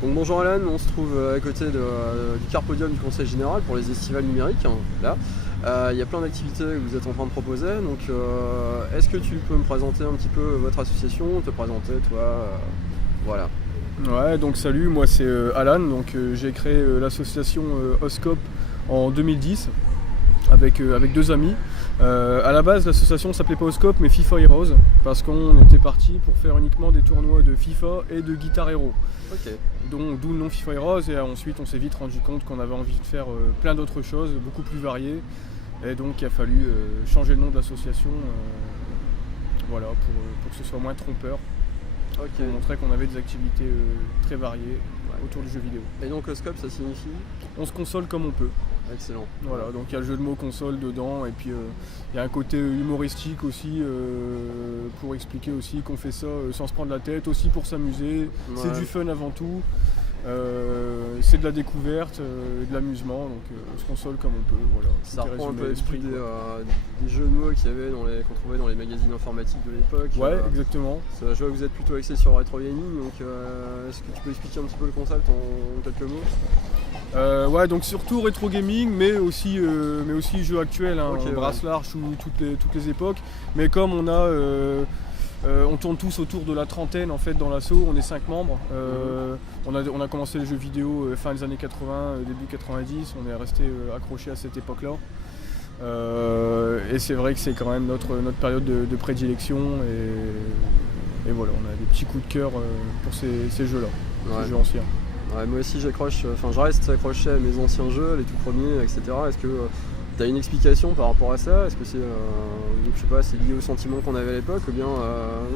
Donc bonjour Alan, on se trouve à côté du Carpodium du Conseil Général pour les estivales numériques. Là, il y a plein d'activités que vous êtes en train de proposer. Donc, est-ce que tu peux me présenter un petit peu votre association, te présenter toi, voilà. Ouais, donc salut, moi c'est Alan, donc j'ai créé l'association Oscope en 2010 avec deux amis. À la base, l'association s'appelait pas Oscope mais FIFA Heroes parce qu'on était parti pour faire uniquement des tournois de FIFA et de Guitar Hero. Ok. Donc d'où le nom FIFA Heroes, et ensuite on s'est vite rendu compte qu'on avait envie de faire plein d'autres choses, beaucoup plus variées, et donc il a fallu changer le nom de l'association voilà, pour que ce soit moins trompeur. Ok. Pour montrer qu'on avait des activités très variées autour du jeu vidéo. Et donc Oscope, ça signifie? On se console comme on peut. Excellent. Voilà, donc il y a le jeu de mots console dedans, et puis il y a un côté humoristique aussi pour expliquer aussi qu'on fait ça sans se prendre la tête, aussi pour s'amuser. Ouais. C'est du fun avant tout. C'est de la découverte, de l'amusement, donc on se console comme on peut. Voilà. Ça reprend un peu l'esprit des jeux de mots qu'on trouvait dans les magazines informatiques de l'époque. Ouais, exactement. Je vois que vous êtes plutôt axé sur le rétro gaming, donc est-ce que tu peux expliquer un petit peu le concept en quelques mots? Ouais, donc surtout rétro gaming, mais aussi jeux actuels, hein. Okay, on brasse large sous toutes les époques. Mais comme on tourne tous autour de la trentaine en fait dans l'asso, on est 5 membres. On a commencé les jeux vidéo fin des années 80, début 90, on est resté accroché à cette époque-là. Et c'est vrai que c'est quand même notre période de prédilection, et voilà, on a des petits coups de cœur pour ces jeux-là, ces jeux anciens. Ouais, moi aussi je reste accroché à mes anciens jeux, les tout premiers, etc. Est-ce que tu as une explication par rapport à ça? Est-ce que c'est je sais pas, c'est lié au sentiment qu'on avait à l'époque, ou bien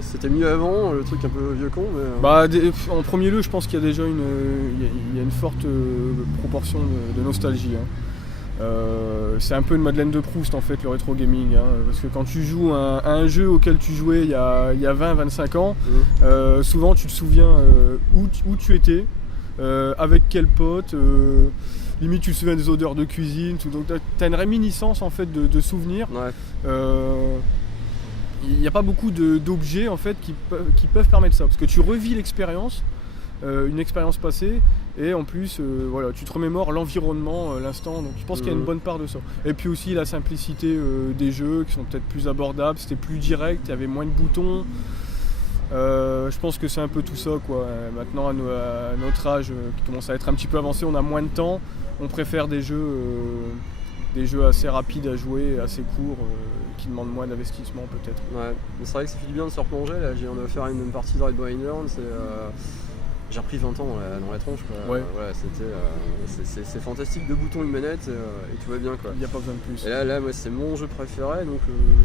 c'était mieux avant, le truc un peu vieux con mais, en premier lieu, je pense qu'il y a déjà une forte proportion de nostalgie, hein. C'est un peu une Madeleine de Proust en fait, le rétro gaming, hein, parce que quand tu joues à un jeu auquel tu jouais il y a 20-25 ans, souvent tu te souviens où tu étais, avec quel pote, limite tu te souviens des odeurs de cuisine, tout. Donc tu as une réminiscence en fait de souvenirs. Ouais. Il n'y a pas beaucoup d'objets en fait qui peuvent permettre ça, parce que tu revis l'expérience, une expérience passée, et en plus voilà, tu te remémores l'environnement, l'instant, donc je pense qu'il y a une bonne part de ça. Et puis aussi la simplicité des jeux qui sont peut-être plus abordables, c'était plus direct, il y avait moins de boutons. Je pense que c'est un peu tout ça, quoi. Maintenant à notre âge qui commence à être un petit peu avancé, on a moins de temps, on préfère des jeux assez rapides à jouer, assez courts, qui demandent moins d'investissement peut-être. Ouais, c'est vrai que ça fait du bien de se replonger. Là, je viens de faire une partie de Red Bull Island, j'ai repris 20 ans dans la tronche, quoi. Ouais. Voilà, c'est fantastique, 2 boutons, une manette, et tout va bien, quoi. Il n'y a pas besoin de plus. Et là moi c'est mon jeu préféré, donc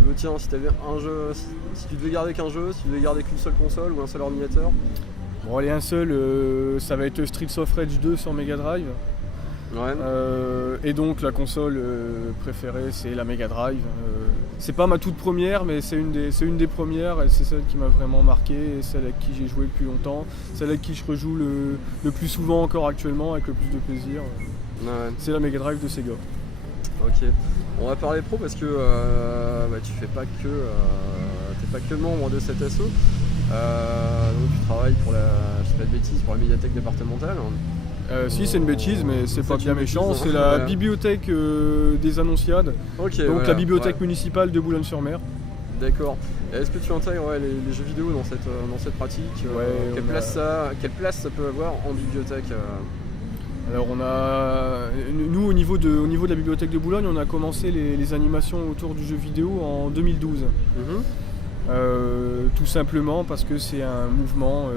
le tien, si tu avais un jeu, si tu devais garder qu'un jeu, si tu devais garder qu'une seule console ou un seul ordinateur. Bon, allez, un seul, ça va être Streets of Rage 2 sur Mega Drive. Ouais. Et donc la console préférée, c'est la Mega Drive. C'est pas ma toute première, mais c'est une des premières, et c'est celle qui m'a vraiment marqué, et celle avec qui j'ai joué le plus longtemps, celle avec qui je rejoue le plus souvent encore actuellement, avec le plus de plaisir. Ouais. C'est la Mega Drive de Sega. Ok. On va parler pro parce que tu fais pas que t'es pas que membre de cet asso. Donc tu travailles pour je fais pas de bêtises, pour la médiathèque départementale. Si, c'est une bêtise, mais c'est pas bien méchant. C'est la bibliothèque des Annonciades, donc voilà, la bibliothèque municipale de Boulogne-sur-Mer. D'accord. Est-ce que tu intègres les jeux vidéo dans cette pratique? Quelle place ça peut avoir en bibliothèque? Alors nous au niveau de la bibliothèque de Boulogne, on a commencé les animations autour du jeu vidéo en 2012. Tout simplement parce que c'est un mouvement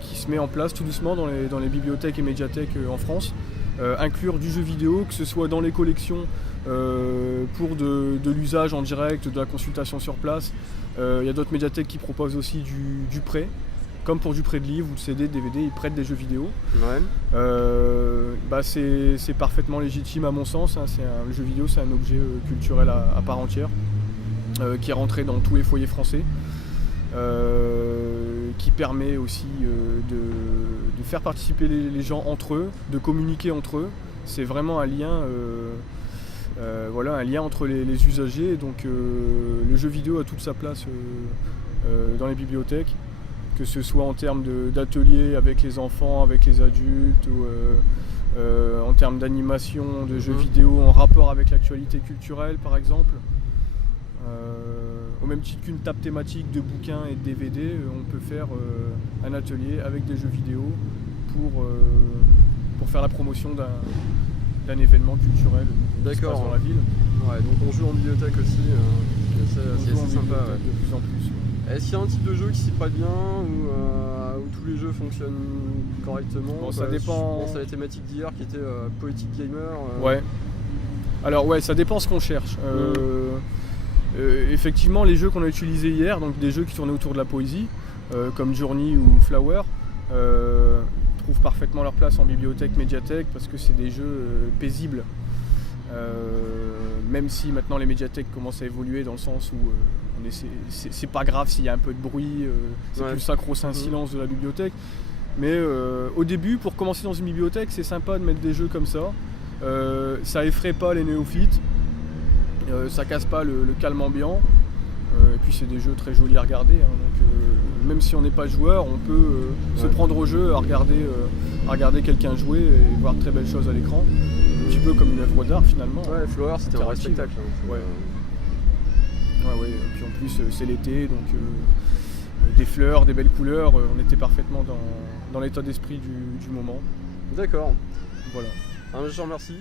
qui se met en place tout doucement dans les bibliothèques et médiathèques en France. Inclure du jeu vidéo, que ce soit dans les collections pour de l'usage en direct, de la consultation sur place. Il y a d'autres médiathèques qui proposent aussi du prêt, comme pour du prêt de livres ou de CD, de DVD, ils prêtent des jeux vidéo. Ouais. C'est parfaitement légitime à mon sens, hein. Le jeu vidéo, c'est un objet culturel à part entière. Qui est rentré dans tous les foyers français, qui permet aussi de faire participer les gens entre eux, de communiquer entre eux. C'est vraiment un lien, un lien entre les usagers. Donc le jeu vidéo a toute sa place dans les bibliothèques. que ce soit en termes d'ateliers avec les enfants, avec les adultes, ou en termes d'animation, de jeux vidéo en rapport avec l'actualité culturelle par exemple. Au même titre qu'une table thématique de bouquins et de DVD, on peut faire un atelier avec des jeux vidéo pour faire la promotion d'un événement culturel qui se passe dans la ville. Ouais, donc on joue en bibliothèque aussi, c'est assez sympa. Ouais. De plus en plus. Ouais. Est-ce qu'il y a un type de jeu qui s'y prête bien où tous les jeux fonctionnent correctement? Bon, ça dépend. Je pense à la thématique d'hier qui était Poetic Gamer. Ouais. Alors ouais, ça dépend ce qu'on cherche. Effectivement, les jeux qu'on a utilisés hier, donc des jeux qui tournaient autour de la poésie, comme Journey ou Flower, trouvent parfaitement leur place en bibliothèque, médiathèque, parce que c'est des jeux paisibles. Même si maintenant les médiathèques commencent à évoluer dans le sens où c'est pas grave s'il y a un peu de bruit, c'est plus sacro-saint silence de la bibliothèque. Mais au début, pour commencer dans une bibliothèque, c'est sympa de mettre des jeux comme ça. Ça effraie pas les néophytes. Ça casse pas le calme ambiant, et puis c'est des jeux très jolis à regarder, hein, donc même si on n'est pas joueur, on peut se prendre au jeu à regarder quelqu'un jouer et voir de très belles choses à l'écran, un petit peu comme une œuvre d'art finalement. Ouais, Flower c'était un vrai spectacle. Hein, ouais. Ouais, et puis en plus c'est l'été, donc des fleurs, des belles couleurs, on était parfaitement dans l'état d'esprit du moment. D'accord. Voilà. Je te remercie.